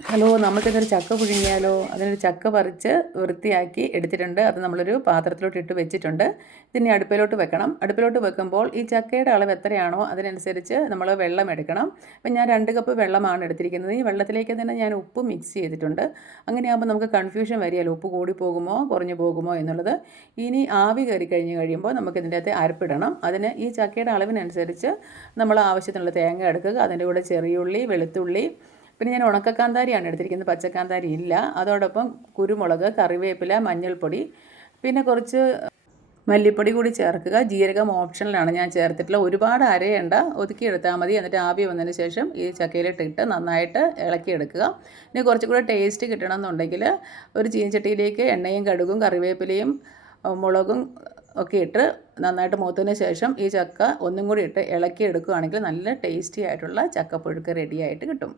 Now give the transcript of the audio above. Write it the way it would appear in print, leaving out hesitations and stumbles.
Hello, നമുക്കിന്നൊരു ചക്ക പുഴുങ്ങിയാലോ? അതിനൊരു ചക്ക പറിച്ച് വൃത്തിയാക്കി എടുത്തിട്ടുണ്ട്. അത് നമ്മളൊരു പാത്രത്തിലോട്ട് ഇട്ട് വെച്ചിട്ടുണ്ട്. ഇതിനി അടുപ്പിലോട്ട് വെക്കണം. അടുപ്പിലോട്ട് വെക്കുമ്പോൾ ഈ ചക്കയുടെ അളവ് എത്രയാണോ അതിനനുസരിച്ച് നമ്മൾ വെള്ളം എടുക്കണം. അപ്പം ഞാൻ 2 കപ്പ് വെള്ളമാണ് എടുത്തിരിക്കുന്നത്. ഈ വെള്ളത്തിലേക്ക് തന്നെ ഞാൻ ഉപ്പ് മിക്സ് ചെയ്തിട്ടുണ്ട്. അങ്ങനെയാകുമ്പോൾ നമുക്ക് കൺഫ്യൂഷൻ വരികയില്ല, ഉപ്പ് കൂടി പോകുമോ കുറഞ്ഞു പോകുമോ എന്നുള്ളത്. ഇനി ആവി കയറി കഴിയുമ്പോൾ നമുക്ക് ഇതിൻ്റെ അകത്ത് അരപ്പിടണം. അതിന് ഈ ചക്കയുടെ അളവിനനുസരിച്ച് നമ്മൾ ആവശ്യത്തിനുള്ള തേങ്ങ എടുക്കുക. അതിൻ്റെ കൂടെ ചെറിയുള്ളി, വെളുത്തുള്ളി, പിന്നെ ഞാൻ ഉണക്കക്കാന്താരിയാണ് എടുത്തിരിക്കുന്നത്, പച്ചക്കാന്താരി ഇല്ല. അതോടൊപ്പം കുരുമുളക്, കറിവേപ്പില, മഞ്ഞൾപ്പൊടി, പിന്നെ കുറച്ച് മല്ലിപ്പൊടി കൂടി ചേർക്കുക. ജീരകം ഓപ്ഷണലാണ്, ഞാൻ ചേർത്തിട്ടില്ല. ഒരുപാട് അരയേണ്ട, ഒതുക്കിയെടുത്താൽ മതി. എന്നിട്ട് ആവി വന്നതിന് ശേഷം ഈ ചക്കയിലിട്ടിട്ട് നന്നായിട്ട് ഇളക്കിയെടുക്കുക. ഇനി കുറച്ചും കൂടെ ടേസ്റ്റ് കിട്ടണമെന്നുണ്ടെങ്കിൽ ഒരു ചീനച്ചട്ടിയിലേക്ക് എണ്ണയും കടുകും കറിവേപ്പിലയും മുളകും ഒക്കെ ഇട്ട് നന്നായിട്ട് മൂത്തതിന് ശേഷം ഈ ചക്ക ഒന്നും കൂടി ഇട്ട് ഇളക്കിയെടുക്കുകയാണെങ്കിൽ നല്ല ടേസ്റ്റി ആയിട്ടുള്ള ചക്കപ്പുഴുക്ക് റെഡിയായിട്ട് കിട്ടും.